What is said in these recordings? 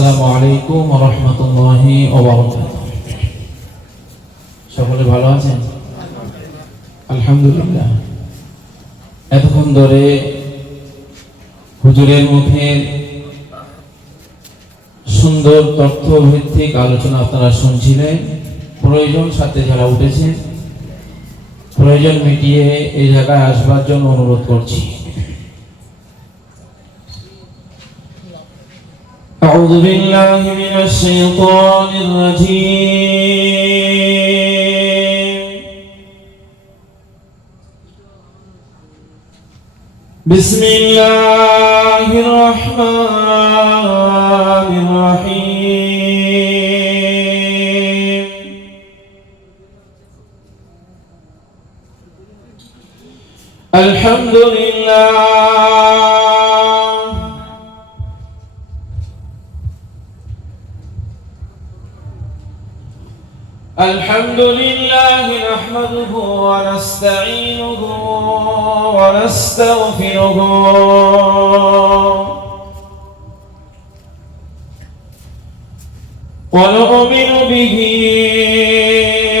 আসসালামু আলাইকুম ওয়া রাহমাতুল্লাহি ওয়া বারাকাতুহু। সকলে ভালো আছেন? আলহামদুলিল্লাহ। এতক্ষণ ধরে হুজুরের মুখে সুন্দর তথ্যভিত্তিক আলোচনা আপনারা শুনছিলেন। প্রয়োজন সাথে যারা উঠেছেন, প্রয়োজন মিটিয়ে এই জায়গায় আসবার জন্য অনুরোধ করছি। أعوذ بالله من الشيطان الرجيم. بسم الله الرحمن الرحيم. الحمد لله الحمد لله نحمده ونستعينه ونستغفره ونؤمن به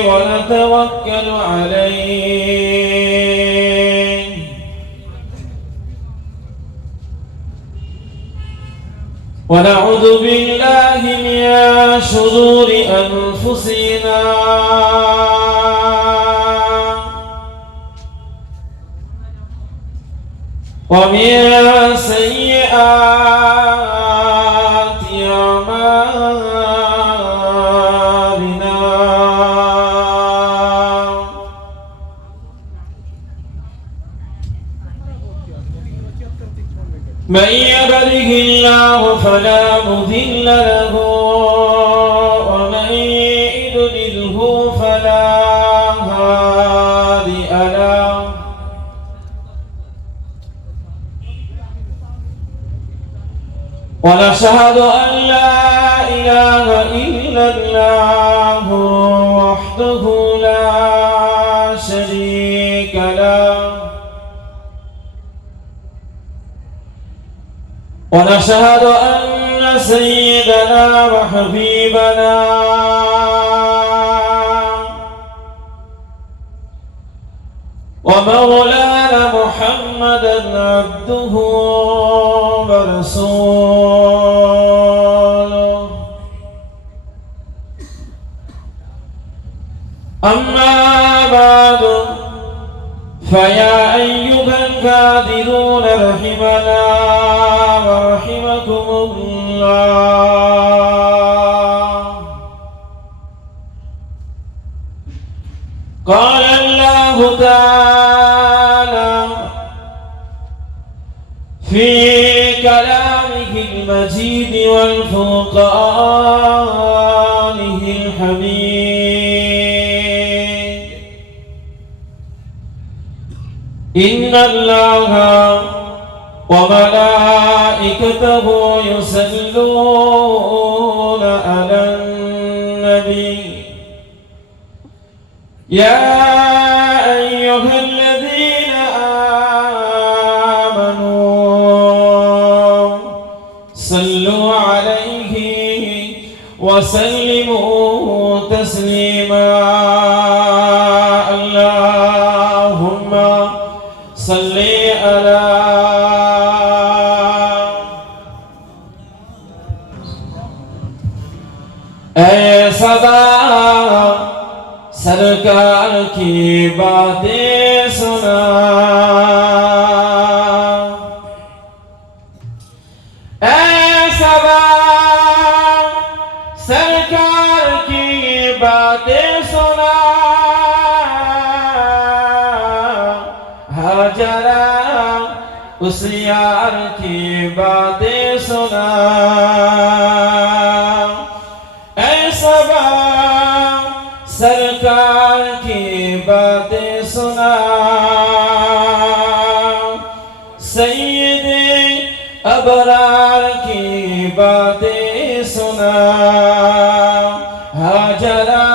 ونتوكل عليه ونعوذ بالله من شرور أنفسنا ومن سيئات أعمالنا من يهده الله فلا مضل له ومن يضلله فلا هادي له ونشهد أن لا إله إلا الله وحده لا شريك له ونشهد أن سيدنا وحبيبنا ومولانا محمدا عبده ورسوله. أما بعد فيا أيها الكاذبون رحمنا ورحمكم الله. قال الله تعالى في كلامه المجيد والفرقانه الحميد: إن الله وملائكته يصلون على النبي يا أيها الذين آمنوا صلوا عليه وسلموا تسليما. اللهم صل على सदा सरकार की बातें सुना, सदा सरकार की बातें सुना, हजरा उस यार की बातें सुना, सरकार की बातें सुना, सैयदे अबरार की बातें सुना, हाजरा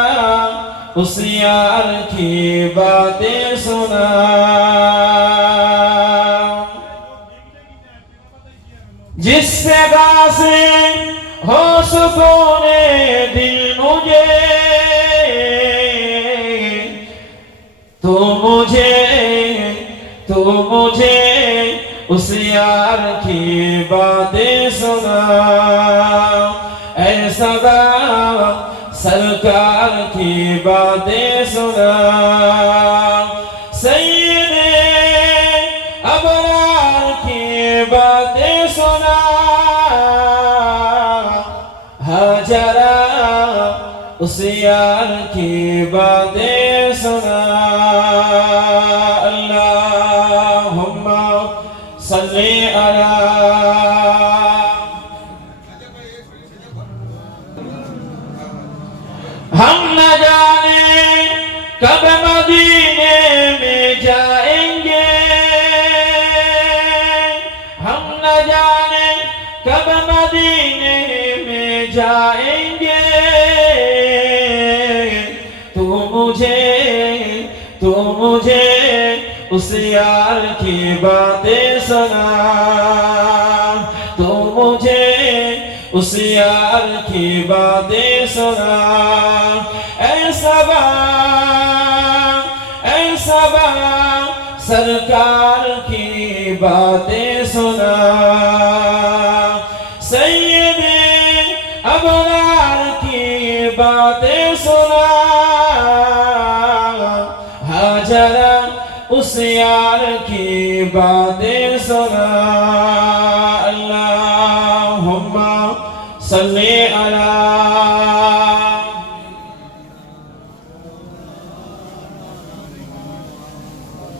उस यार की बातें सुना। जिससे गासे हो सुकूने दिल मुझे, तू मुझे उस यार की बातें सुना, ऐसा सरकार की बातें सुना, सैयदे अबरार की बातें सुना, हाजरा उस यार की बातें सुना। अल्लाहुम्मा सल्ली अला। हम न जाने कब मदीने में जाएंगे, हम न जाने कब मदीने में जाएंगे, तू मुझे उस यार की बातें सुना, तू मुझे उस यार की बातें सुना, ऐसा सरकार की बातें सुना, सैयदे अबरार की बातें सुना, हाजरा उस यार की बातें सुना। अल्लाहुम्मा सल्ली अला।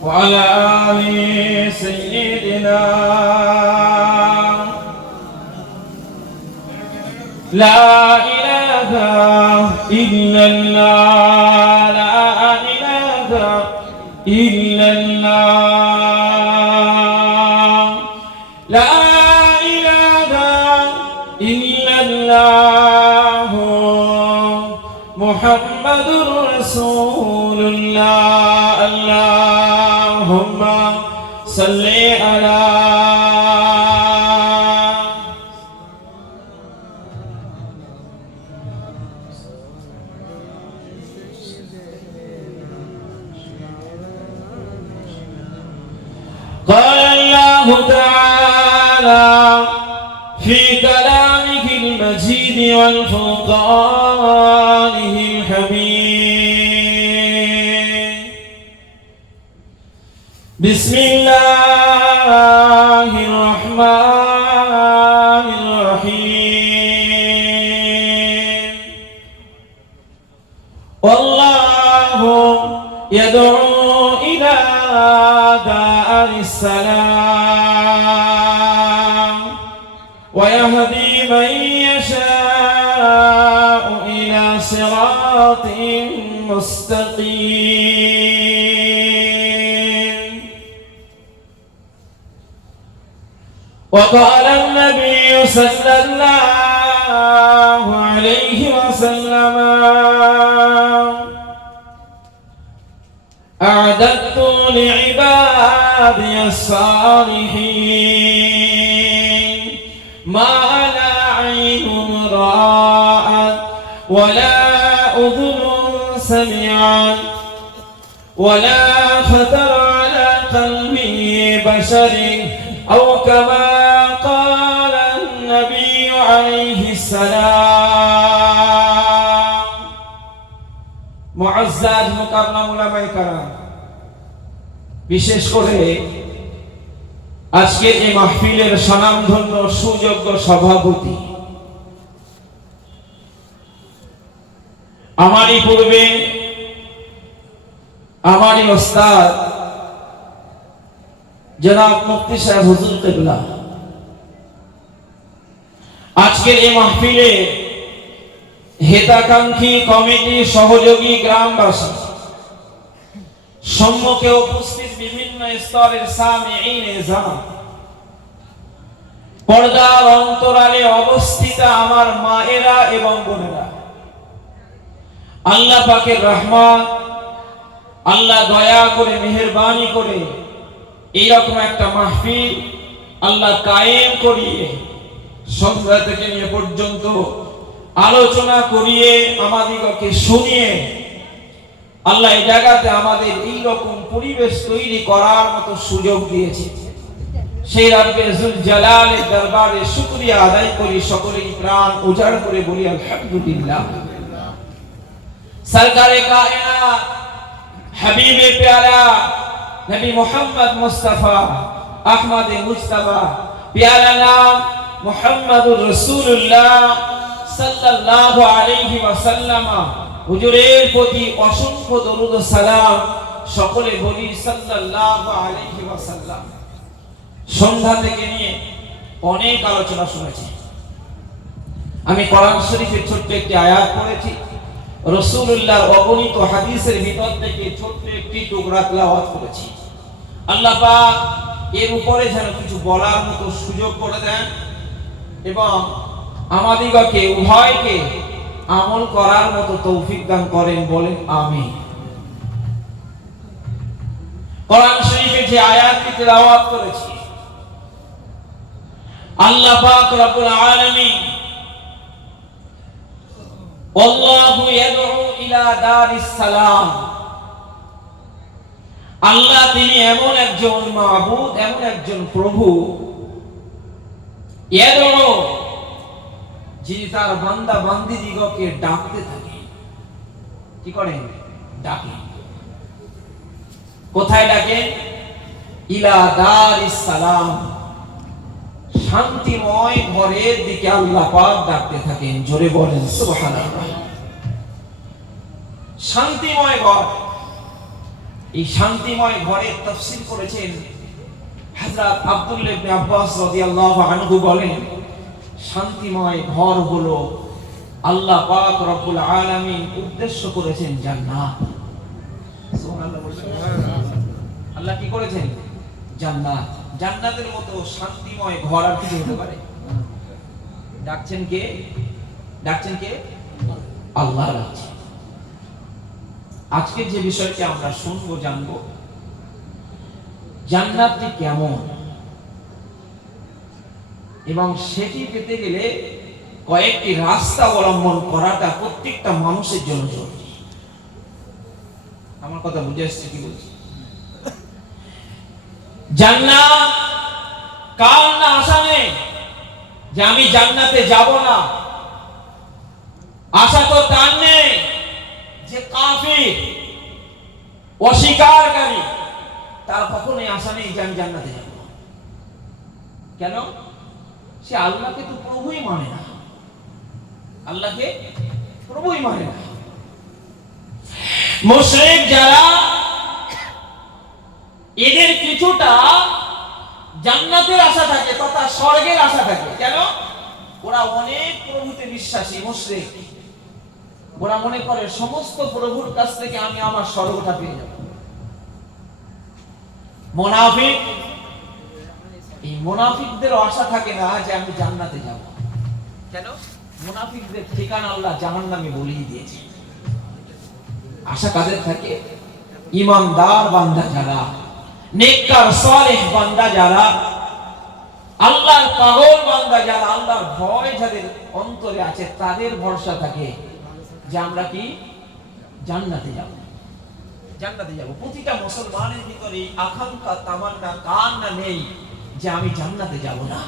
वअला आलि सय्यिदिना। ला इलाहा इल्लल्लाह, ला इलाहा इल्लल्लाह, ला इलाहा इल्लल्लाह, मुहम्मदुर रसूलुल्लाह। अल्लाहुम्मा सल्ली अला। قال الله تعالى في كلامه المجيد والفرقانه الحميد: بسم الله الرحمن الرحيم. والله يدعو إلى دار السلام ويهدي من يشاء إلى صراط مستقيم. وقال النبي صلى الله عليه وسلم: أعددت لعبادي الصالحين ما لا عين رأت ولا أذن سمعت ولا خطر على قلب بشر أو كما قال النبي عليه السلام. মুআজ্জাজ মুকাররাম উলামায়ে কেরাম, বিশেষ করে আজকের এই মাহফিলের স্বনামধন্য সুযোগ্য সভাপতি, আমারই পূর্বে আমারই ওস্তাদ জনাব মুফতি সাহেব হুজুর কিবলা, আজকের এই মাহফিলে হিতাকাঙ্ক্ষী কমিটি, সহযোগী গ্রামবাসী, সম্মুখে উপস্থিত বিভিন্ন স্তরের সামিঈনে জামান, পর্দার অন্তরালে অবস্থিত আমার মায়েরা এবং বোনেরা, আল্লাহ পাকের রহমত, আল্লাহ দয়া করে মেহেরবানি করে এইরকম একটা মাহফিল আল্লাহ কায়েম করিয়ে সন্ধ্যা থেকে নিয়ে পর্যন্ত আলোচনা করিয়ে আমাদিগকে শুনিয়ে আল্লাহ এই জায়গাতে আমাদের এই রকম পরিবেশ তৈরি করার মতো সুযোগ দিয়েছে। সেই রব্বে যুল জালালের দরবারে শুকরিয়া আদায় করি, সকলেই প্রাণ উজাড় করে বলি আলহামদুলিল্লাহ। সরকারে কায়নাত হাবিবে প্যারা নবী মুহাম্মদ মুস্তাফা আহমদে মুস্তাফা প্যারা নাম মুহাম্মদুর রাসূলুল্লাহ সাল্লাল্লাহু আলাইহি ওয়াসাল্লাম হুজুরের প্রতি অসংখ্য দরুদ ও সালাম, সকলে বলি সাল্লাল্লাহু আলাইহি ওয়াসাল্লাম। সন্ধ্যা থেকে নিয়ে অনেক আলোচনা শুনেছি। আমি কোরআন শরীফের ছোট্ট একটি আয়াত পড়েছি, রাসূলুল্লাহর অগণিত হাদিসের ভিতর থেকে ছোট্ট একটি টুকরা তেলাওয়াত করেছি। আল্লাহ পাক এর উপরে যেন কিছু বলার মতো সুযোগ করে দেন এবং আমাদিগকে উভয়কে আমল করার মতো তৌফিক দান করেন, বলেন আমিন। কোরআন শরীফে যে আয়াতটি তেলাওয়াত করেছি, আল্লাহ পাক রব্বুল আলামিন আল্লাহু ইয়াদউ ইলা দারিস সালাম, আল্লাহ তিনি এমন একজন মাবুদ, এমন একজন প্রভু, ইয়াদউ যিনি তার বান্দা বান্দীদিগকে ডাকতে থাকেন। কি করেন? ডাকেন। কোথায় ডাকেন? ইলা দারিস সালাম, শান্তিময় ঘরের দিকে আল্লাহ পাক ডাকতে থাকেন। জোরে বলেন সুবহানাল্লাহ। শান্তিময় ঘর, এই শান্তিময় ঘরের তাফসীর করেছেন হযরত আব্দুল্লাহ ইবনে আব্বাস রাদিয়াল্লাহু আনহু, বলেন শান্তিময় ঘর হলো আল্লাহ পাক রব্বুল আলামিন উদ্দেশ্য করেছেন জান্নাত। সুবহানাল্লাহ বলেন। আল্লাহ কি করেছেন? জান্নাত। জান্নাতের মতো শান্তিময় ঘর আর কিছু হতে পারে? ডাকছেন কে? ডাকছেন কে? আল্লাহ ডাকছেন। আজকে যে বিষয়টি আমরা শুনবো, জানবো, জান্নাতটি কেমন এবং সেটি পেতে গেলে কয়েকটি রাস্তা অবলম্বন করাটা প্রত্যেকটা মানুষের জন্য জরুরি। আমার কথা বুঝে আসছে কি বলছি? জান্নাত কার না আশা নেই যে আমি জান্নাতে যাব না? আশা তো তার নেই যে কাফির, অস্বীকারকারী, তার কখনোই আশা নেই যে আমি জান্নাতে যাব। কেন? সে আল্লাহকে তো প্রভুই মানে না, আল্লাহকে প্রভুই মানে না। মুশরিক যারা, এদের কিছুটা জান্নাতের আশা থাকে তথা স্বর্গের আশা থাকে। কেন? ওরা অনেক প্রভুতে বিশ্বাসী মুশরিক। ওরা মনে করে সমস্ত প্রভুর কাছ থেকে আমি আমার স্বর্গটা পেয়ে যাব। মুনাফিক, এই মুনাফিকদের আশা থাকে না যে আমি জান্নাতে যাব। কেন? মুনাফিকদের ঠিকানা আল্লাহ জাহান্নামে বলেই দিয়েছে। আশা কাদের থাকে? ঈমানদার বান্দা যারা, নেককার সালেহ বান্দা যারা, আল্লাহর পাগল বান্দা যারা, আল্লাহর ভয় যাদের অন্তরে আছে, তাদের ভরসা থাকে যে আমরা কি জান্নাতে যাব, জান্নাতে যাব। প্রতিটা মুসলমানের ভিতরে আকাঙ্ক্ষা, তামান্না, কামনা নেই যে আমি জান্নাতে যাব না।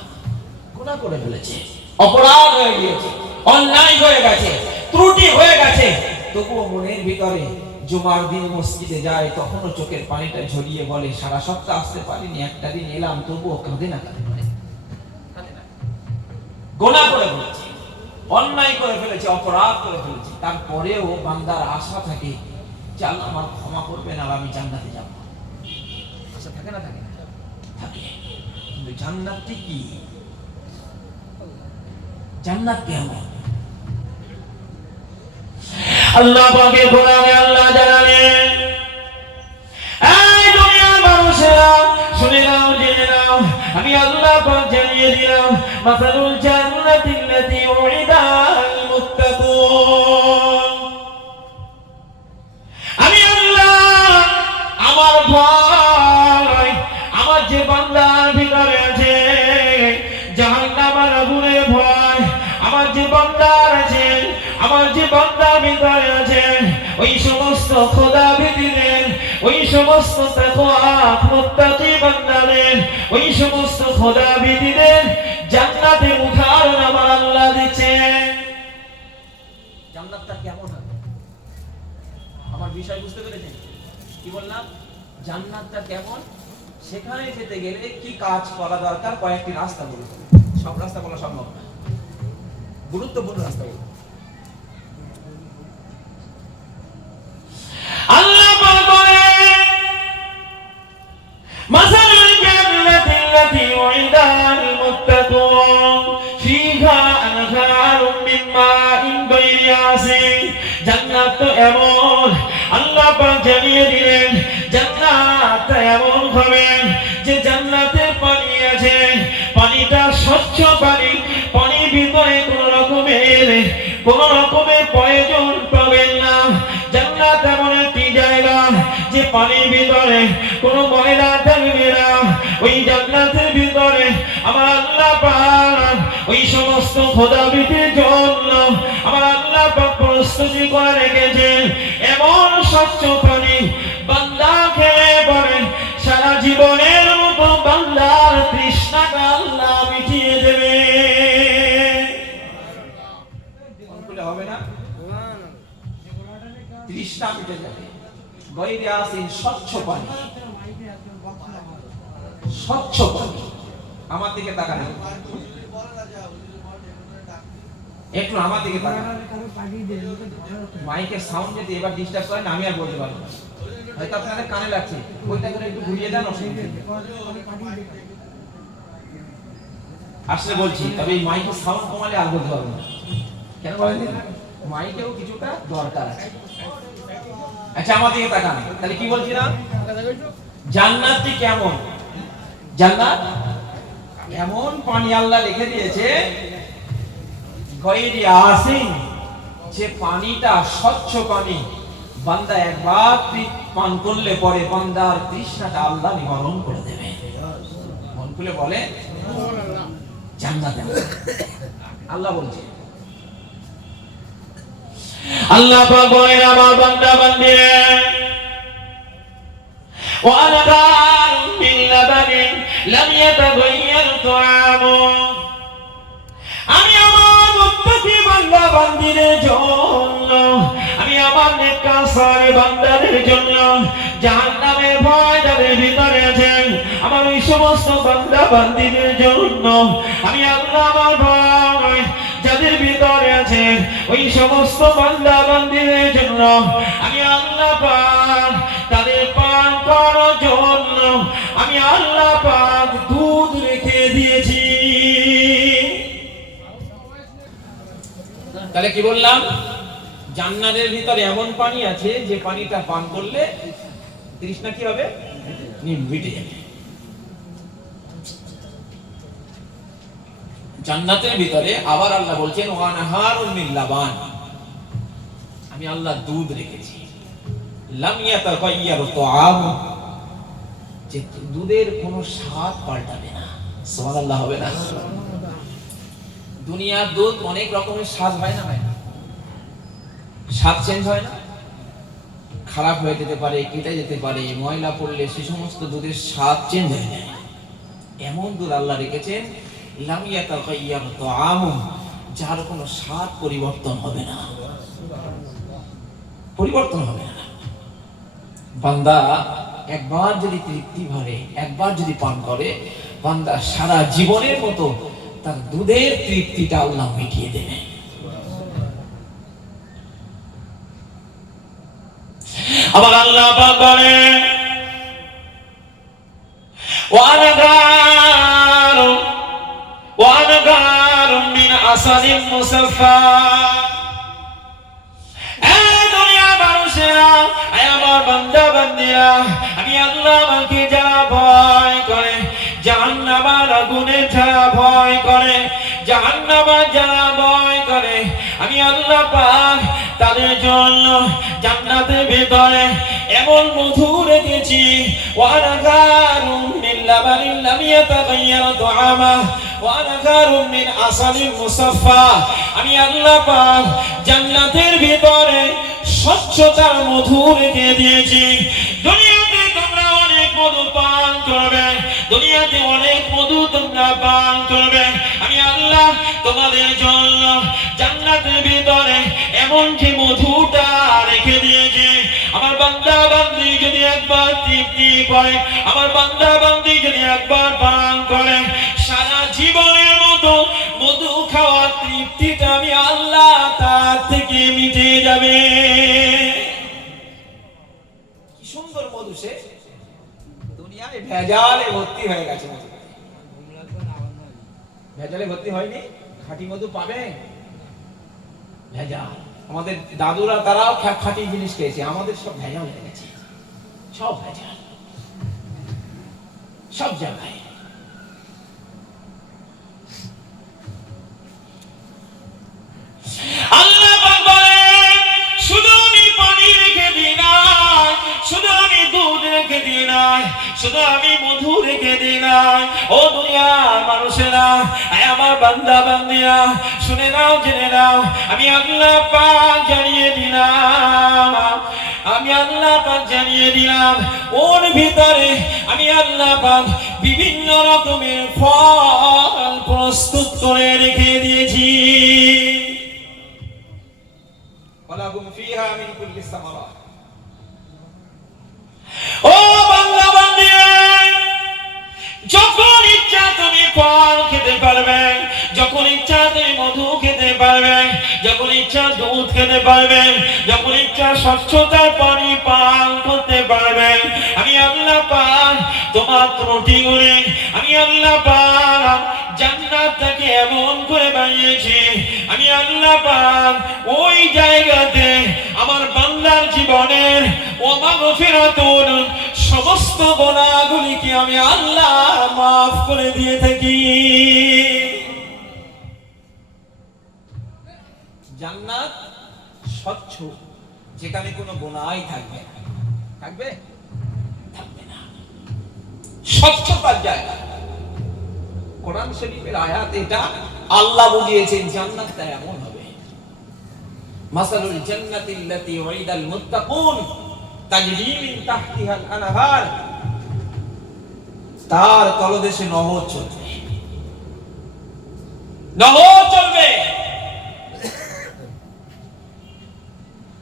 গুনাহ করে ফেলেছে, অপরাধ হয়ে গিয়েছে, অন্যায় হয়ে গেছে, ত্রুটি হয়ে গেছে, তবুও মনের ভিতরে জুমার দিন মসজিদে যায়, তখনও চোখের পানিটা ঝরিয়ে বলে সারা সপ্তাহ আসতে পারিনি, একটা দিন এলাম, তবুও কাঁদে না, কাঁদে না। গুনাহ করে ফেলেছে, অন্যায় করে ফেলেছে, অপরাধ করে ফেলেছে, তারপরেও বান্দার আশা থাকে যে আল্লাহ আমার ক্ষমা করবেন আর আমি জান্নাতে যাব। আশা থাকে না? থাকে, থাকে। কিন্তু জান্নাতটি কি? জান্নাত কেমন? আল্লাহ পাকের কোরআনে আল্লাহ জানালেন, এই দুনিয়ার মানুষেরা শুনে নাও, জেনে নাও, আমি আল্লাহ পাক জানিয়ে দিলাম, মাসালুল জান্নাতিল্লাতী উইদাল মুত্তাকুন। আমি আল্লাহ আমার ভয় আমার যে বান্দার ভিতরে আছে, জাহান্নামের আগুনের ভয় আমার যে বান্দার আছে, সমস্ত তাকওয়া মুত্তাকি বান্দাদের, ওই সমস্ত খোদাবিদের জান্নাতে উঠার আমার আল্লাহ দিচ্ছেন। জান্নাতটা কেমন হবে? আমার বিষয় বুঝতে পেরেছেন? কি বললাম? জান্নাতটা কেমন, সেখানে যেতে গেলে কি কাজ করা দরকার, কয়েকটি রাস্তা বলবো। সব রাস্তা বলা সম্ভব না, গুরুত্বপূর্ণ রাস্তাগুলো। আল্লাহ বলেন মাসালুল জান্নাতিল্লাতী উইদাল মুত্তাকুন ফিহা আনহারুম মিন মাইন গায়রি আসিন। জান্নাত তো এমন, আল্লাহ পাক জানিয়ে দিলেন জান্নাত এমন হবে যে জান্নাতের পানি আছে, পানিটা স্বচ্ছ পানি, পানির ভিতরে কোন রকমের প্রয়োজন পাবেন না। জান্নাত এমন একটি জায়গা যে পানির ভিতরে কোনো ময়লা থাকবে না। ওই জান্নাতের ভিতরে আমার আল্লাহ পাক ওই সমস্ত খোদাবিদের জন্য আমার আল্লাহ পাক প্রস্তুতি করে রেখেছেন এমন স্বচ্ছ পানি, বান্দা খেলে পরে সারা জীবনের মতো বান্দার তৃষ্ণাটা আল্লাহ মিটিয়ে দেবে। হবে না, তৃষ্ণা মিটে যাবে। গায়রি আসিন, স্বচ্ছ পানি, স্বচ্ছ পানি। আমার দিকে তাকান, একটু আমার দিকে তাকান। মাইকের সাউন্ড যদি এবার ডিস্টার্ব করেন আমি আর বলতে পারবো না, হয়তো আপনাদের কানে লাগছে, ওইটা করে একটু ঘুরিয়ে দেন, অসুবিধা নেই। আসলে বলছি, তবে এই মাইকের সাউন্ড কমালে আর বলতে পারবো না। কেন বলেন? মাইকেও কিছুটা দরকার আছে। আচ্ছা আমার দিকে তাকান, তাহলে কি বলছিলাম? জান্নাতটি কেমন? জান্নাত এমন পানি আল্লাহ রেখে দিয়েছে গায়রি আসিন, যে পানিটা স্বচ্ছ পানি, বান্দা একবার পান করলে পরে বান্দার তৃষ্ণাটা আল্লাহ নিবারণ করে দেবে। মন খুলে বলে জান্নাত আল্লাহ বলছে। আল্লাহ পাক বলেন আমার বান্দা বান্দিরা ওয়া আনহার মিন লাবানিন লাম ইয়াতাগায়্যার তুআমু। আমি আমার মুত্তাকি বান্দা বান্দিদের জন্য, আমি আমার নেককার বান্দাদের জন্য জাহান্নামের ভয় যাদের ভিতরে আছে, আমার ওই সমস্ত বান্দা বান্দিদের জন্য আমি আল্লাহ আমার ভয় যাদের ভিতরে আছে, ওই সমস্ত বান্দা বান্দিদের জন্য আমি আল্লাহ পাক তাদের পান করার জন্য আমি আল্লাহ পাক দুধ রেখে দিয়েছি। তাহলে কি বললাম? জান্নাতের ভিতরে এমন পানি আছে যে পানিটা পান করলে তৃষ্ণা কি হবে? মিটে যাবে। জান্নাতের ভিতরে আবার আল্লাহ বলছেন ওয়া নাহারুম মিন লাবান, আমি আল্লাহ দুধ রেখেছি। লাম ইয়াতাগায়্যার তুআমু, যে দুধের কোনো স্বাদ পাল্টাবে না। সুবহানাল্লাহ হবে না? দুনিয়ার দুধ অনেক রকমের স্বাদ হয় না, হয় না? স্বাদ চেঞ্জ হয় না, খারাপ হয়ে যেতে পারে, কেটে যেতে পারে, ময়লা পড়লে সে সমস্ত দুধের স্বাদ চেঞ্জ হয়ে যায়। এমন দুধ আল্লাহ রেখেছেন লাম ইয়াতাগায়্যার তুআমু, যার কোনো স্বাদ পরিবর্তন হবে না, পরিবর্তন হবে না। বান্দা একবার যদি তৃপ্তি ভরে, একবার যদি পান করে, বান্দা সারা জীবনের মতো তার দুধের তৃপ্তিটা আল্লাহ মিটিয়ে দেবে। আবার আল্লাহ পাক বলেন ওয়া আনহারুম মিন আসালিন মুসাফফা। এই দুনিয়ার মানুষেরা, আমার বান্দা বান্দিরা, আমি আল্লাহ আমাকে যারা ভয় করে, জাহান্নামের আগুনে যারা ভয় করে, জাহান্নামে যারা ভয় করে, আমি আল্লাহ পাক তাদের জন্য জান্নাতের ভিতরে এমন মধু রেখেছি। ওয়া নাহারুম মিন লাবানিন লাম ইয়াতাগায়্যার তুআমা ওয়া নাহারুম মিন আসালিন মুসাফফা। আমি আল্লাহ পাক জান্নাতের ভিতরে স্বচ্ছতার মধু রেখে দিয়েছি। দুনিয়াতে মধু পান করবে, দুনিয়াতে অনেক মধু তোমরা পান করবে। আমি আল্লাহ তোমাদের জন্য জান্নাতের ভিতরে এমন যে মধুটা রেখে দিয়েছে, আমার বান্দা বান্দি যদি একবার তৃপ্তি করে, আমার বান্দা বান্দি যদি একবার পান করে, সারা জীবনের মতো মধু খাওয়ার তৃপ্তিটা আমি আল্লাহ তার থেকে মিটে যাবে। কি সুন্দর মধু সে, দুনিয়ায় ভেজালে ভর্তি হয়ে গেছে। ভেজালে ভর্তি হয়নি, খাঁটি মধু পাবে। ভেজাল, আমাদের দাদুরা তারাও খাঁটি জিনিস খেয়েছে, আমাদের সব ভেজাল হয়ে গেছে, সব ভেজাল সব জায়গায়। আল্লাহ বলেন, শুধু আমি পানি রেখে দিই না, শুধু আমি দুধ রেখে দিই না, শুধু আমি মধু রেখে দিই না। ও দুনিয়ার মানুষেরা, আমার বান্দা বান্দিরা, শুনে নাও, জেনে নাও, আমি আল্লাহ পাক জানিয়ে দিলাম, আমি আল্লাহ পাক জানিয়ে দিলাম, ওর ভিতরে আমি আল্লাহ পাক বিভিন্ন রকমের ফল প্রস্তুত করে রেখে দিয়েছি। ওয়ালাকুম ফিহা মিন কুল্লি সামারাত। ও বান্দা বান্দি, যখন ইচ্ছা তুমি ফল খেতে পারবে, যখন ইচ্ছা তুমি মধু খেতে পারবে, যখন ইচ্ছা দুধ খেতে পারবে, যখন ইচ্ছা স্বচ্ছতার পানি পান করতে পারবে। আমি আল্লাহ পাক তোমার ত্রুটি করে, আমি আল্লাহ পাক জান্নাতটাকে এমন করে বানিয়েছি, আমি আল্লাহ পাক ওই জায়গাতে আমার বান্দার জীবনের ওয়ামাগফিরাতুন সমস্ত গুনাহগুলিকে আমি আল্লাহ মাফ করে দিয়ে থাকি। জান্নাত স্বচ্ছ, যেখানে কোনো গুনাহই থাকবে না। থাকবে? থাকবে না, স্বচ্ছতার জায়গা। কোরআন শরীফের আয়াত এটা আল্লাহ বুঝিয়েছেন জান্নাতটা এমন হবে। মাসালুল জান্নাতিল্লাতী ওয়াইদাল মুত্তাকুন তাজরি মিন তাহতিহাল আনহার, তার তলদেশে নহর চলবে, নহর চলবে।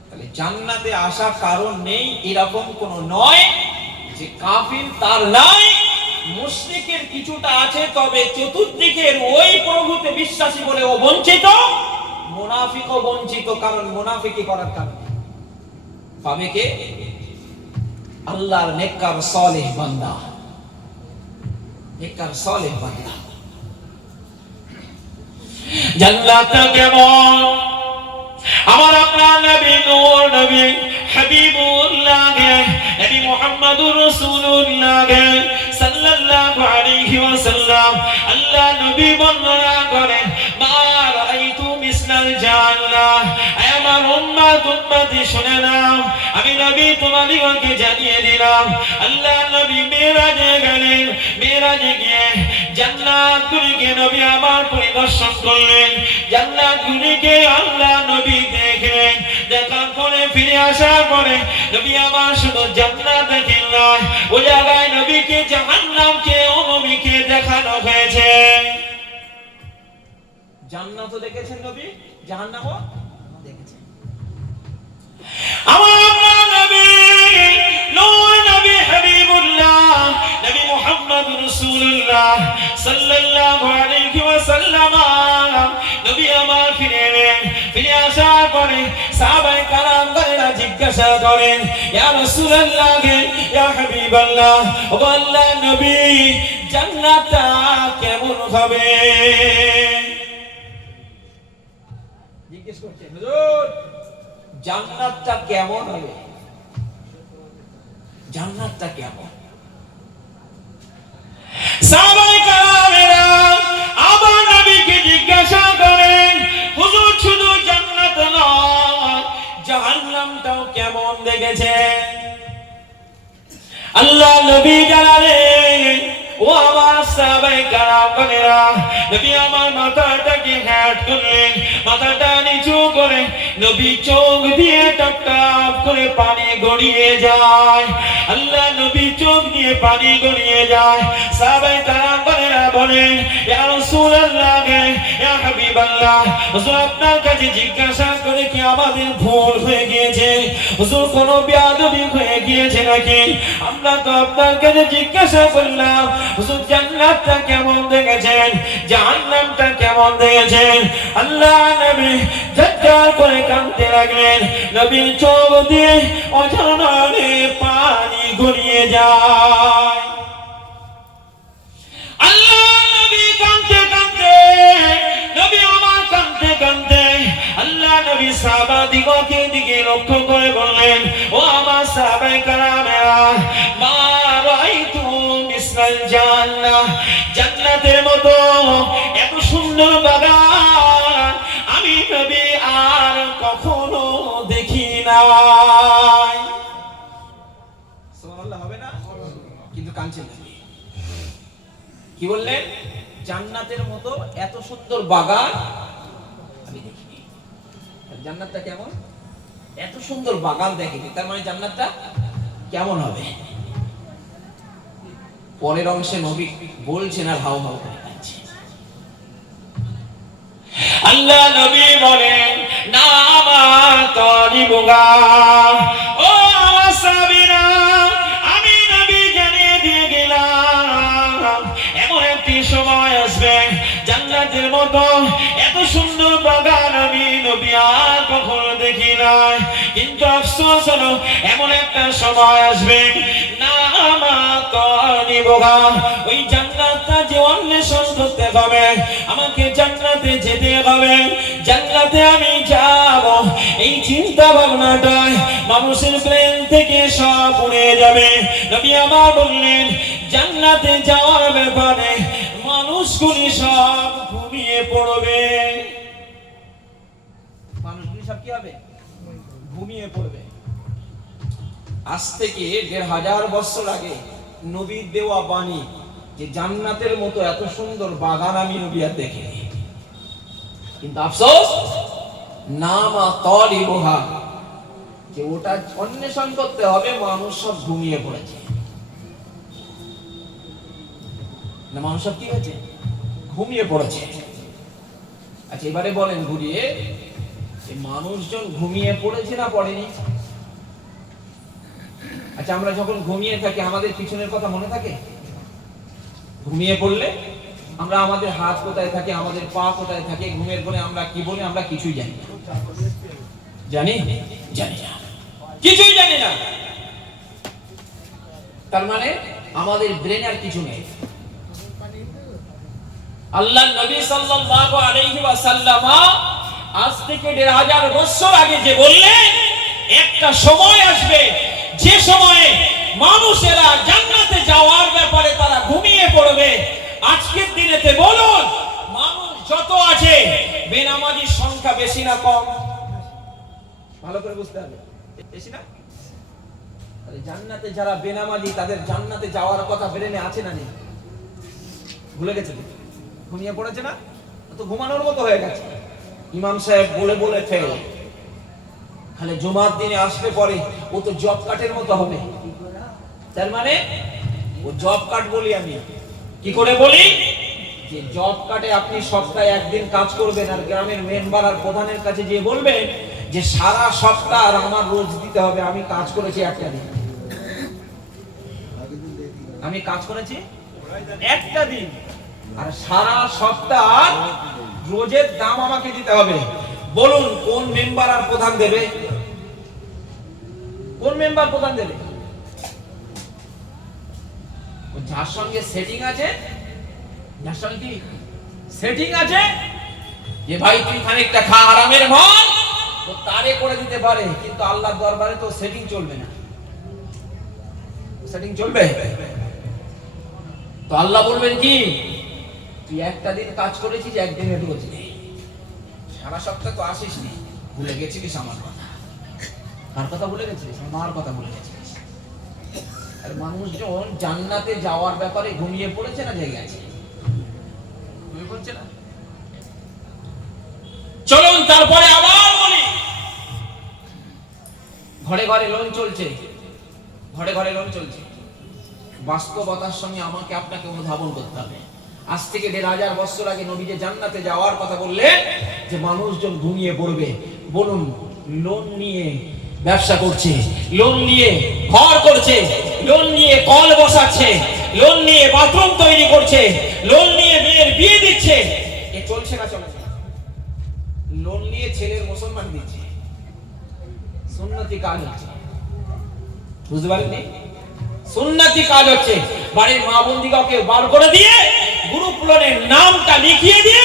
তাহলে জান্নাতে আসার কারণ নেই এরকম কোন নয় যে কাফির তার নাই, মুশরিকের কিছুটা আছে, তবে চতুর্দিকের ওই প্রভুতে বিশ্বাসী বলে ও বঞ্চিত, মুনাফিকও বঞ্চিত। কারণ মুনাফিকি করার কারণে পাবে কে? আল্লাহর নেককার সালেহ বান্দা, নেককার সালেহ বান্দা। জান্নাতটা কেমন? আমার আপনার নবী, নূর নবী, হাবিবুল্লাহ, নবী মুহাম্মদুর রাসূলুল্লাহ সাল্লাল্লাহু আলাইহি ওয়াসাল্লাম, আল্লাহ নবী বর্ণনা করেন, মা রাআইতু মিসলাল জান্নাহ। আমার উম্মত উম্মতি শুনে নাও, আমি নবী তোমাদেরকে জানিয়ে দিলাম, আল্লাহ নবী মেরাজে গেলেন, মেরাজে গিয়ে জান্নাতগুলিকে নবী আমার পরিদর্শন করলেন, জান্নাতগুলিকে আল্লাহ নবী দেখলেন। দেখার পরে ফিরে আসার পরে নবী আমার শুধু জান্নাত দেখেন নয়, ওই জায়গায় নবীকে জাহান্নামকে ও নবীকে দেখানো হয়েছে। জান্নাতও দেখেছেন নবী, জাহান্নামও দেখেছেন। আমার আপনার নবী, নূর নবী, হাবিবুল্লাহ, নবী মুহাম্মদুর রাসূলুল্লাহ সাল্লাল্লাহু আলাইহি ওয়াসাল্লাম, নবী আমার ফিরে এলেন। ফিরে আসার পরে সাহাবায়ে কেরামরা জিজ্ঞাসা করেন, ইয়া রাসূলুল্লাহ, ইয়া হাবিবাল্লাহ, ও আল্লাহর নবী, জান্নাতটা কেমন হবে? জিজ্ঞেস করছেন, হুজুর জান্নাতটা কেমন হবে? জান্নাতটা কেমন? সাহাবায়ে কেরামরা আবার নবীকে জিজ্ঞাসা করেন, হুজুর শুধু জান্নাত নয়, জাহান্নামটাও কেমন দেখেছেন? আল্লাহ নবী জানালেন, ও আমার সাহাবায়ে কারামগণেরা, নবী আমার মাথাটাকে হ্যাট করলেন, মাথাটা নিচু করে নবী চোখ দিয়ে টপ টপ করে পানি গড়িয়ে যায়। আল্লাহ নবী চোখ দিয়ে পানি গড়িয়ে যায়। সাহাবায়ে কারামগণেরা বলেন, ইয়া রাসূলুল্লাহ, ইয়া হাবিবাল্লাহ, হুজুর আপনার কাছে জিজ্ঞাসা করে কি আমাদের ভুল হয়ে গিয়েছে? হুজুর কোনো বেয়াদবি হয়ে গিয়েছে নাকি? আমরা তো আপনার কাছে জিজ্ঞাসা করলাম, হুজুর জান্নাতটা কেমন দেখেছেন, জাহান্নামটা কেমন দেখেছেন? আল্লাহ নবী ঝরঝর করে কাঁদতে লাগলেন। নবীর চোখ দিয়ে অঝরনারে পানি গড়িয়ে যায়। আল্লাহ নবী কাঁদতে কাঁদতে, নবী আমার কাঁদতে কাঁদতে, আল্লাহ নবী সাহাবাদিগকে দিকে লক্ষ্য করে বললেন, ও আমার সাহাবায়ে কেরামেরা, মা রাআইতু মিসলাল জান্নাহ, জান্নাতের মতো এত সুন্দর বাগান আমি নবী আর কখনো দেখি নাই। সুবহানাল্লাহ হবে না? কিন্তু কাঁদছেন না। কি বললেন? জান্নাতের মতো এত সুন্দর বাগান আমি দেখিনি। জান্নাতটা কেমন? এত সুন্দর বাগান দেখিনি, তার মানে জান্নাতটা কেমন হবে? পরের অংশে নবী বলছেন আর হাউ হাউ করে কাঁদছে। আল্লাহ নবী বলেন, না আমার তরিবুগা, ও আমার সাহাবীরা, আমি নবী জানিয়ে দিয়ে গেলাম এমন একটি সময় আসবে জান্নাতের মতো এত সুন্দর বাগান আমি নবী আর কখনো দেখি নাই। কিন্তু আফসোস হলো এমন একটা সময় আসবে, না আমার তরিবুগা, ওই জান্নাতটা যে অন্বেষণ করতে হবে, আমাকে জান্নাতে যেতে হবে, জান্নাতে আমি যাব, এই চিন্তা ভাবনাটা মানুষের ব্রেন থেকে সব উড়ে যাবে। নবী আমার বললেন, জান্নাতে যাওয়ার ব্যাপারে মানুষগুলি সব ঘুমিয়ে পড়বে। মানুষগুলি সব কি হবে? ঘুমিয়ে পড়বে। আজ থেকে ১৫০০ বছর আগে নবীর দেওয়া বাণী যে জান্নাতের মতো এত সুন্দর বাগান আমি নবী আর দেখিনি। কিন্তু আফসোস, নামা তলিবুহা, যে ওটা অন্বেষণ করতে হবে, মানুষ সব ঘুমিয়ে পড়েছে। না, মানুষ সব কি হয়েছে? ঘুমিয়ে পড়েছে। আচ্ছা এবারে বলেন ঘুরিয়ে, মানুষজন ঘুমিয়ে পড়েছে না পড়েনি? আচ্ছা আমরা যখন ঘুমিয়ে থাকি আমাদের পিছনের কথা মনে থাকে? ঘুমিয়ে পড়লে আমরা আমাদের হাত কোথায় থাকে, আমাদের পা কোথায় থাকে, ঘুমের পরে আমরা কি বলি? আমরা কিছুই জানি না। জানি? জানি না, কিছুই জানি না। তার মানে আমাদের ব্রেন আর কিছু নেই। আল্লাহ নবী সাল্লাল্লাহু আলাইহি ওয়াসাল্লাম আজ থেকে ১৫০০ বছর আগে যে বললেন, একটা সময় আসবে যে সময়ে মানুষেরা জান্নাতে যাওয়ার ব্যাপারে তারা ঘুমিয়ে পড়বে। আজকের দিনেতে বলুন, মানুষ যত আছে বেনামাজির সংখ্যা বেশি না কম? ভালো করে বুঝতে হবে, বেশি না? জান্নাতে যারা বেনামাজি তাদের জান্নাতে যাওয়ার কথা ব্রেনে আছে না নেই? ভুলে গেছে? ঘুমিয়ে পড়েছে না? তো ঘুমানোর মতো হয়ে গেছে। ইমাম সাহেব বলে বলে ফেল, খালি জুমার দিনে আসলে পরে ও তো জব কার্ডের মতো হবে। তার মানে ও জব কার্ড বলি আমি, কি করে বলি? যে জব কার্ডে আপনি সপ্তাহে একদিন কাজ করবেন আর গ্রামের মেম্বার আর প্রধানের কাছে গিয়ে বলবেন যে সারা সপ্তাহ আমার রোজ দিতে হবে, আমি কাজ করেছি একটা দিন, আমি কাজ করেছি একটা দিন, আর সারা সপ্তাহ রোজের দাম আমাকে দিতে হবে। বলুন কোন মেম্বার আর প্রধান দেবে? কোন মেম্বার প্রধান দেবে? যার সঙ্গে সেটিং আছে, যার সঙ্গে কি সেটিং আছে যে ভাই তুই খানিকটা খা আরামের মন, ও তারে করে দিতে পারে। কিন্তু আল্লাহর দরবারে তো সেটিং চলবে না। সেটিং চলবে তো আল্লাহ বলবেন কি, তুই একটা দিন কাজ করেছিস, একদিনের রোজ নেই, সারা সপ্তাহ তো আসিস নি, ভুলে গেছিলিস আমার কথা। কার কথা ভুলে গেছিলিস? আমার মার কথা ভুলে গেছিলিস। আর মানুষজন জান্নাতে যাওয়ার ব্যাপারে ঘুমিয়ে পড়েছে না জেগে আছে? ঘুমিয়ে পড়ছে না? চলুন তারপরে আবার বলি, ঘরে ঘরে লোন চলছে, ঘরে ঘরে লোন চলছে। বাস্তবতার সঙ্গে আমাকে আপনাকে অনুধাবন করতে হবে। আজ থেকে 1500 বছর আগে নবী যে জান্নাতে যাওয়ার কথা বললেন, যে মানুষজন ঘুমিয়ে পড়বে, বলুন লোন নিয়ে ব্যবসা করছে, লোন নিয়ে ঘর করছে, লোন নিয়ে কল বসাচ্ছে, লোন নিয়ে বাথরুম তৈরি করছে, লোন নিয়ে মেয়ের বিয়ে দিচ্ছে, এ চলছে না চলছে? লোন নিয়ে ছেলের মুসলমান দিচ্ছে, সুন্নতি কাজ হচ্ছে, বুঝতে পারেননি? সুন্নতি কাজ হচ্ছে। বাড়ির মা বন্দিকাকে বার করে দিয়ে গ্রুপ লোনের নামটা লিখিয়ে দিয়ে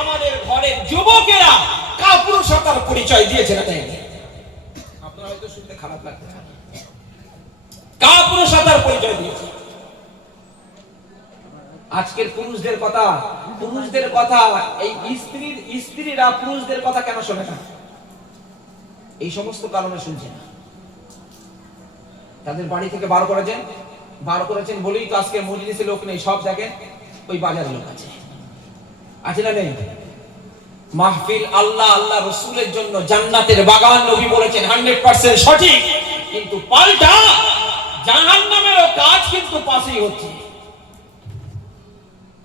আমাদের ঘরের যুবকেরা কাপুরুষতার পরিচয় দিয়েছে না? তাই আপনারা হয়তো শুনতে খারাপ লাগতে পারে, কাপুরুষতার পরিচয় দিয়েছে। আজকের পুরুষদের কথা এই স্ত্রীরা পুরুষদের কথা কেন শোনে না? এই সমস্ত কারণে শুনছে না। তাদের বাড়ি থেকে বার করেছেন বলেই তো আজকে মজলিসে লোক নেই, সব দেখেন ওই বাজারে লোক আছে, আছে না নেই? মাহফিল আল্লাহ রসুলের জন্য জান্নাতের বাগান, নবী বলেছেন 100% সঠিক, কিন্তু পাল্টা জাহান্নামেরও কাজ কিন্তু পাশেই হচ্ছে।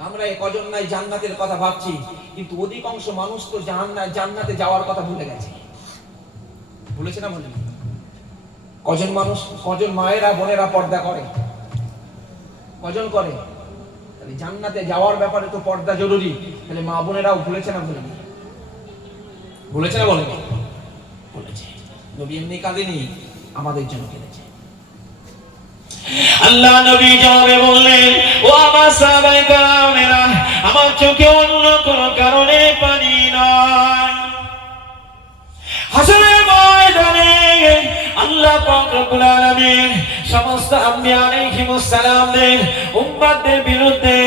আমরা এই কজন নাই জান্নাতের কথা ভাবছি, কিন্তু অধিকাংশ মানুষ তো জান্নাতে যাওয়ার কথা ভুলে গেছে। ভুলেছে না? বলেন কজন মায়েরা বোনেরা পর্দা করে? কজন করে? তাহলে জান্নাতে যাওয়ার ব্যাপারে তো পর্দা জরুরি, তাহলে মা বোনেরাও ভুলেছে না? বলেনি? বলেছে না? বলেনি? বলেছে। নবী এমনি কাঁদেনি, আমাদের জন্য কেঁদেছে। আল্লাহ নবী জবাবে বললেন, ও আমার সাহাবায়ে কেরামেরা, আমার চোখে অন্য কোনো কারণে পানি নয়। হাসরের ময়দানে আল্লাহ পাক রব্বুল আলামিন সমস্ত আম্বিয়া আলাইহিমুস সালামের উম্মতের বিরুদ্ধে,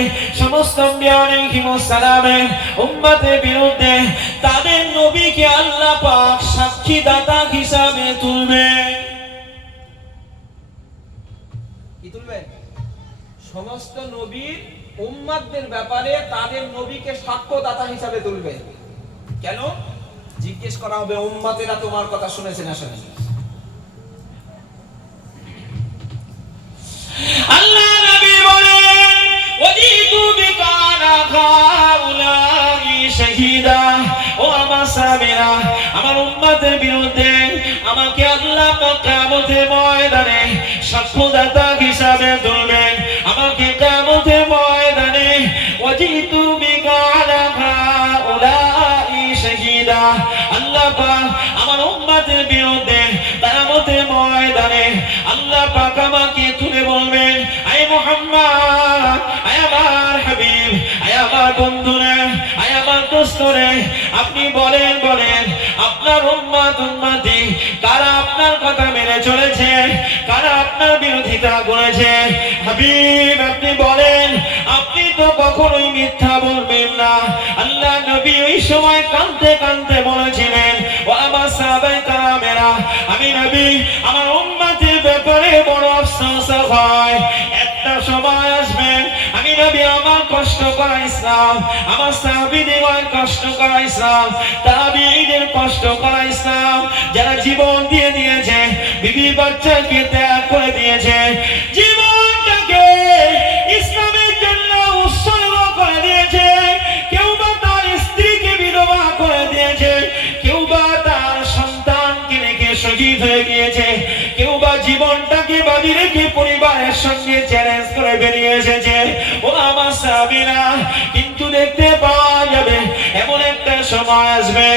সমস্ত আম্বিয়া আলাইহিমুস সালামের উম্মতের বিরুদ্ধে তাদের নবীকে আল্লাহ পাক সাক্ষীদাতা হিসাবে তুলবে। কি তুলবেন? সমস্ত নবীর উম্মতদের ব্যাপারে তাদের নবীকে সাক্ষ্যদাতা হিসাবে তুলবেন। কেন? জিজ্ঞেস করা হবে উম্মতেরা তোমার কথা শুনেছে না শোনেনি? আল্লাহ নবী বলেন, ওয়াজিতু বিকানা খাউলাই শাহীদা, ও আমার সাহাবীরা, আমার উম্মতের বিরুদ্ধে আমাকে আল্লাহ পাক কিয়ামতের ময়দানে সাক্ষ্যদাতা হিসাবে তুলবেন। আমাকে কিয়ামতের ময়দানে ওয়াজিতু বিকানা খাউলাই শাহীদা, আল্লাহ পাক আমার উম্মতের বিরুদ্ধে কিয়ামতের ময়দানে আল্লাহ পাক আমাকে তুলে বলবেন, আয় মুহাম্মদ, আয় আমার হাবিব, আয় আমার বন্ধুরে, আয় আমার দোস্তরে, আপনি বলেন আপনার উম্মতি কারা আপনার কথা মেনে চলেছে, কারা আপনার বিরোধিতা করেছে? হাবিব আপনি বলেন, আপনি তো কখনোই মিথ্যা বলবেন না। আল্লাহ নবী ওই সময় কাঁদতে কাঁদতে বলেছিলেন, ও আমার সাহাবায়ে কেরামেরা, আমি নবী আমার উম্মতের ব্যাপারে বড় আফসোস হয়। একটা সময় আসবে আমি নবী আমার কষ্ট করা ইসলাম, আমার সাহাবীদের কষ্ট করা ইসলাম, তাবিঈদের কষ্ট করা ইসলাম, যারা জীবন দিয়ে দিয়েছে, বিবি বাচ্চাকে ত্যাগ করে দিয়েছে, জীবনটাকে ইসলামের জন্য উৎসর্গ করে দিয়েছে, কেউ বা তার স্ত্রীকে বিধবা করে দিয়েছে, কেউ বা তার সন্তানকে রেখে শহীদ হয়ে গিয়েছে, কেউ বা জীবনটাকে বাজি রেখে পরিবারের সঙ্গে চ্যালেঞ্জ করে বেরিয়ে এসেছে। ও আমার সাহাবীরা, কিন্তু দেখতে পাওয়া যাবে এমন একটা সময় আসবে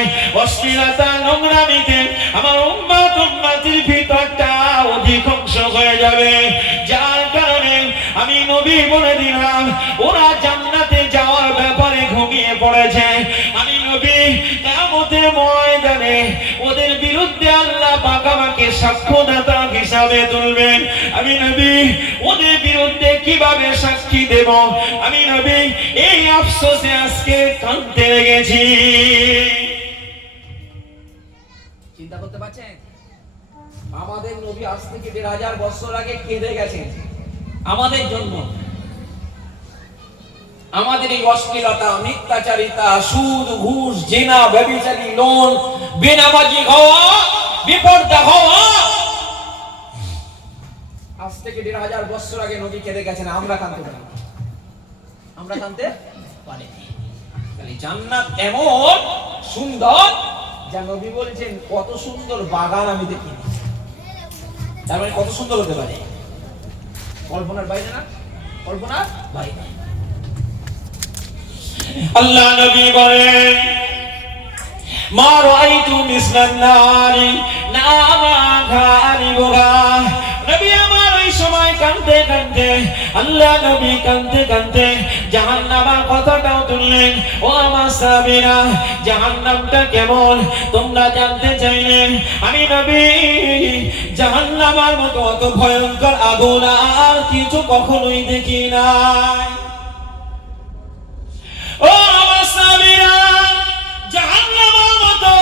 অশ্লীলতা নোংরামিতে আমার উম্মতির ভিতরটা অধিকাংশ হয়ে যাবে, যার কারণে আমি নবী বলে দিলাম ওরা জান্নাতে যাওয়ার ব্যাপারে ঘুমিয়ে পড়েছে। আমি নবী কিয়ামতের ময়দানে ওদের বিরুদ্ধে আল্লাহ পাক আমাকে সাক্ষ্যদাতা হিসাবে তুলবেন। আমি নবী ওদের বিরুদ্ধে কিভাবে সাক্ষী দেব? আমি নবী এই আফসোসে আজকে কাঁদতে লেগেছি। চিন্তা করতে পারছেন? আমাদের নবী আজ থেকে 1500 বছর আগে কেঁদে গেছেন, আমাদের জন্য আমাদের এই অশ্লীলতা, মিথ্যাচারিতা, সুদ, ঘুষ, জেনা, ব্যভিচারী, লোন, বেনামাজি হওয়া, বিপর্দা হওয়া, আজ থেকে ১৫০০ বছর আগে নবী কেঁদে গেছেন, আমরা কাঁদতে পারি, আমরা কাঁদতে পারিনি। তাহলে জান্নাত এমন সুন্দর যা নবী বলেছেন কত সুন্দর বাগান আমি দেখিনি। তার মানে কত সুন্দর হতে পারে, কল্পনার বাইরে না, কল্পনার বাইরে। আল্লাহ নবী বলেন মা রাআইতু মিসলান নারি নামা গারিবুহা। নবী আমার ওই সময় কাঁদতে কাঁদতে, আল্লাহ নবী কাঁদতে কাঁদতে জাহান্নামের কথাটাও তুললেন। ও আমার সাহাবীরা, জাহান্নামটা কেমন তোমরা জানতে চাইলে, আমি নবী জাহান্নামের মতো অত ভয়ঙ্কর আগুন আর কিছু কখনোই দেখি নাই। ও আমার সাহাবীরা, জাহান্নামের মতো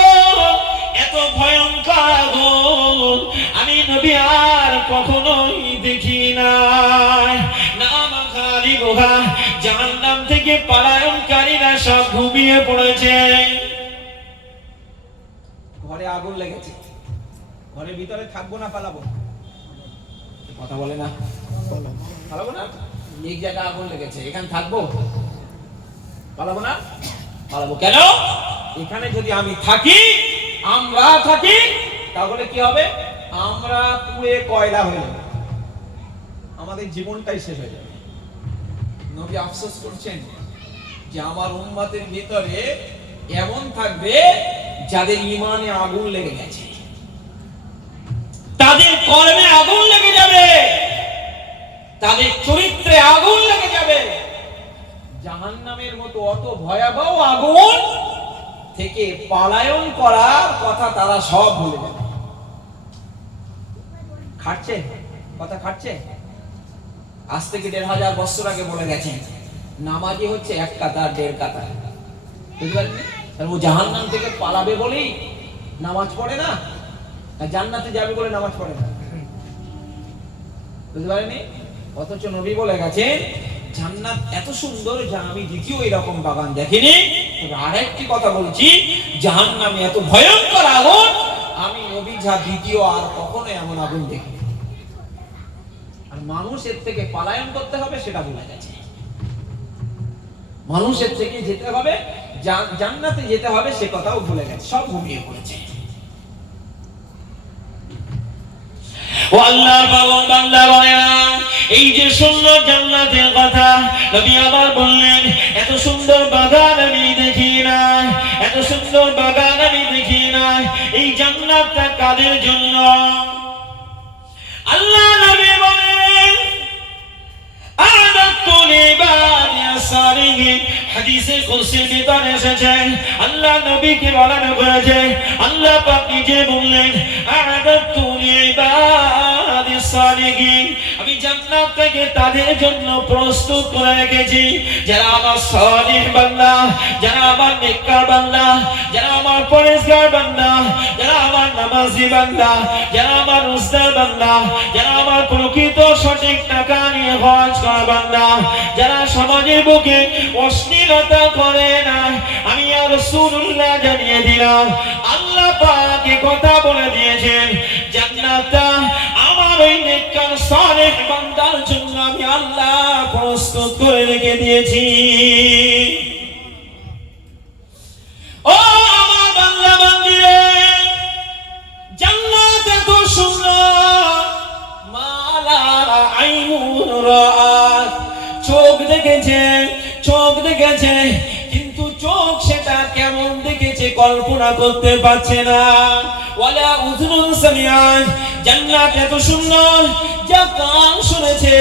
এত ভয়ঙ্কর আগুন আমি নবী আর কখনোই দেখি নাই। নাম গারিবুহা, জাহান্নাম থেকে পলায়নকারীরা সব ঘুমিয়ে পড়েছে। ঘরে আগুন লেগেছে, ঘরের ভিতরে থাকবো না পালাবো? কথা বলে না, পালাবো না। এক জায়গায় আগুন লেগেছে, এখানে থাকবো? পালাবো না, পালাবো কেন? এখানে যদি আমি থাকি, আমরা থাকি, তাহলে কি হবে? আমরা পুড়ে কয়লা হয়ে যাবে, আমাদের জীবনটাই শেষ হয়ে যাবে। নবী আফসোস করছেন যে আমার উম্মতের ভিতরে এমন থাকবে যাদের ঈমানে আগুন লেগে গেছে, তাদের কর্মে আগুন লেগে যাবে, তাদের চরিত্রে আগুন লেগে যাবে। জাহান্নামের মতো অত ভয়াবহ আগুন থেকে পলায়ন করার কথা তারা সব ভুলে যাবে। খাটছে কথা, খাটছে। আজ থেকে ১৫০০ বছর আগে বলে গেছেন নামাজি হচ্ছে ১ কাতার ১.৫ কাতার, বুঝতে পারেননি? ও জাহান্নাম থেকে পালাবে বলেই নামাজ পড়ে না, জান্নাতে যাবে বলে নামাজ পড়ে না, বুঝতে পারেননি? অথচ নবী বলে গেছেন জান্নাত এত সুন্দর যা আমি দ্বিতীয় এরকম বাগান দেখিনি। তবে আরেকটি কথা বলছি, জাহান্নামে এত ভয়ঙ্কর আগুন আমি নবী যা দ্বিতীয় আর কখনো এমন আগুন দেখিনি। আর মানুষের থেকে পলায়ন করতে হবে সেটা ভুলে গেছে, মানুষের থেকে যেতে হবে, জান্নাতে যেতে হবে সে কথাও ভুলে গেছে, সব ঘুমিয়ে পড়েছে। ও আল্লাহ পাগল বান্দা বলেন, এই যে সুন্দর জান্নাতের কথা নবী আবার বললেন, এত সুন্দর বাগান আমি দেখি না, এত সুন্দর বাগান আমি দেখি না। এই জান্নাতটা কাদের জন্য? আল্লাহ নবী বলেন আ'দাতু লিবাদিয়াস সালিহিন। হাদিসে কুদসির ভিতরে এসেছে, আল্লাহ নবীকে বলানো হয়েছে, আল্লাহ পাক নিজে বললেন আ'দাতু লিবাদিয়াস সালিহিন, আমি জান্নাত থেকে তাদের জন্য প্রস্তুত করে রেখেছি যারা আমার সালিহ বান্দা, যারা আমার নেককার বান্দা, যারা আমার পরেজগার বান্দা, যারা আমার নামাজি বান্দা, যারা আমার রোজাদার বান্দা, যারা আমার প্রকৃত সঠিক টাকা নিয়ে খরচ করা বান্দা, যারা সমাজের বুকে অশ্লীলতা করে না। আমি আর রাসূলুল্লাহ জানিয়ে দিলাম, আল্লাহ পাক এই কথা বলে দিয়েছেন জান্নাতটা আমার ওই নেককার সালেহ বান্দার জন্য আমি আল্লাহ প্রস্তুত করে রেখে দিয়েছি। ও আমার বান্দা বান্দীরা, জান্নাত এত সুন্দর মালা আইনুন রাআত, চোখ দেখেছে, চোখ দেখেছে, কিন্তু চোখ সেটা কেমন দেখেছে কল্পনা করতে পারছে না। ওয়ালা উযুনুন সামিআত, জান্নাত এত সুন্দর যা কান শুনেছে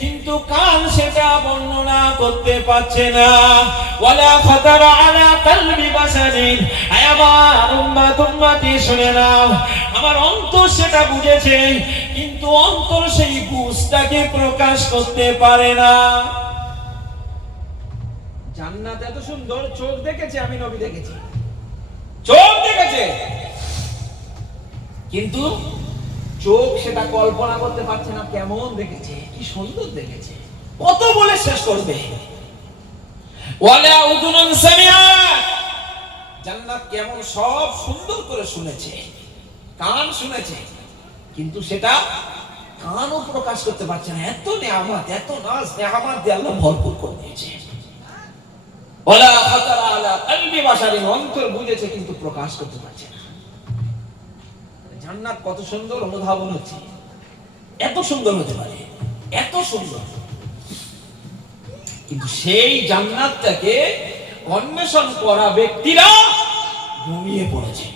কিন্তু কান সেটা বর্ণনা করতে পারছে না। ওয়ালা খাতারা আলা কলবি বাশারিন, আয় আমার উম্মত উম্মতি শুনে নাও, আমার অন্তর সেটা বুঝেছে কিন্তু অন্তর সেই বুঝটাকে প্রকাশ করতে পারে না। জান্নাত এত সুন্দর, চোখ দেখেছে, আমি নবী দেখেছি, চোখ দেখেছে কিন্তু চোখ সেটা কল্পনা করতে পারছে না কেমন দেখেছে, কি সুন্দর দেখেছে, কত বলে শেষ করবে। ওয়ালা উযুনুন সামিআত, জান্নাত কেমন সব সুন্দর করে শুনেছে, কান শুনেছে, কিন্তু সেটা কানও প্রকাশ করতে পারছে না। এত নেয়ামত, এত নাজ নেয়ামত দিয়ে আল্লাহ ভরপুর করে দিয়েছে। ওয়ালা খাতারা আলা কলবি বাশারিন, অন্তর বুঝেছে কিন্তু প্রকাশ করতে পারছে না। জান্নাত কত সুন্দর অনুধাবন হচ্ছে, এত সুন্দর হতে পারে, এত সুন্দর, কিন্তু সেই জান্নাতটাকে অন্বেষণ করা ব্যক্তিরা ঘুমিয়ে পড়েছে।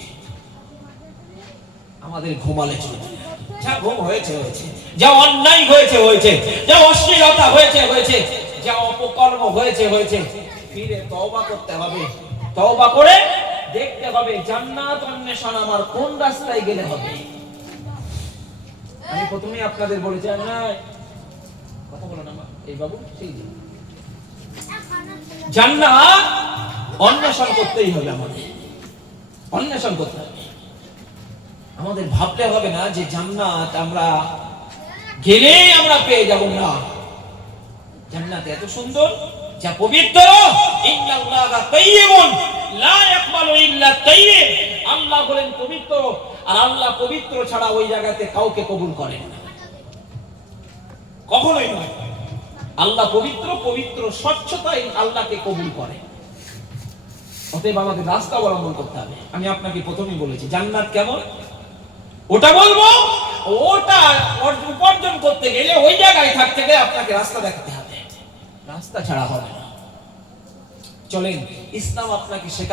আমাদের ঘুমালে চলবে না, যা ঘুম হয়েছে হয়েছে, যা অন্যায় হয়েছে হয়েছে, যা অশ্লীলতা হয়েছে হয়েছে, যা অপকর্ম হয়েছে হয়েছে, ফিরে তওবা করতে হবে। তওবা করে দেখতে হবে জান্নাত অন্বেষণ আমার কোন রাস্তায় গেলে হবে। আমি প্রথমেই আপনাদের বলেছি, না কথা বলো না মা, এই বাবু সেই জান্নাত অন্বেষণ করতেই হবে, আমাদের অন্বেষণ করতে হবে। আমাদের ভাবতে হবে না যে জান্নাত আমরা গেলেই আমরা পেয়ে যাব, না। জান্নাত এত সুন্দর, যা পবিত্র, ইন্নাল্লাহা তাইয়্যিবুন লা ইয়াকবালু ইল্লা তাইয়্যিব, আল্লাহ বলেন পবিত্র, আর আল্লাহ পবিত্র ছাড়া ওই জায়গাতে কাউকে কবুল করেন না, কখনোই নয়। আল্লাহ পবিত্র, পবিত্র স্বচ্ছতাই আল্লাহকে কবুল করে। অতএব আমাদের রাস্তা অবলম্বন করতে হবে। আমি আপনাকে প্রথমেই বলেছি জান্নাত কেমন, ওটা বলবো, ওটা উপার্জন করতে গেলে ওই জায়গায় থাকতে গেলে আপনাকে রাস্তা দেখাতে হবে, রাস্তা ছাড়া হবে না। চলেন, ইসলাম আপনাকে শেখাতে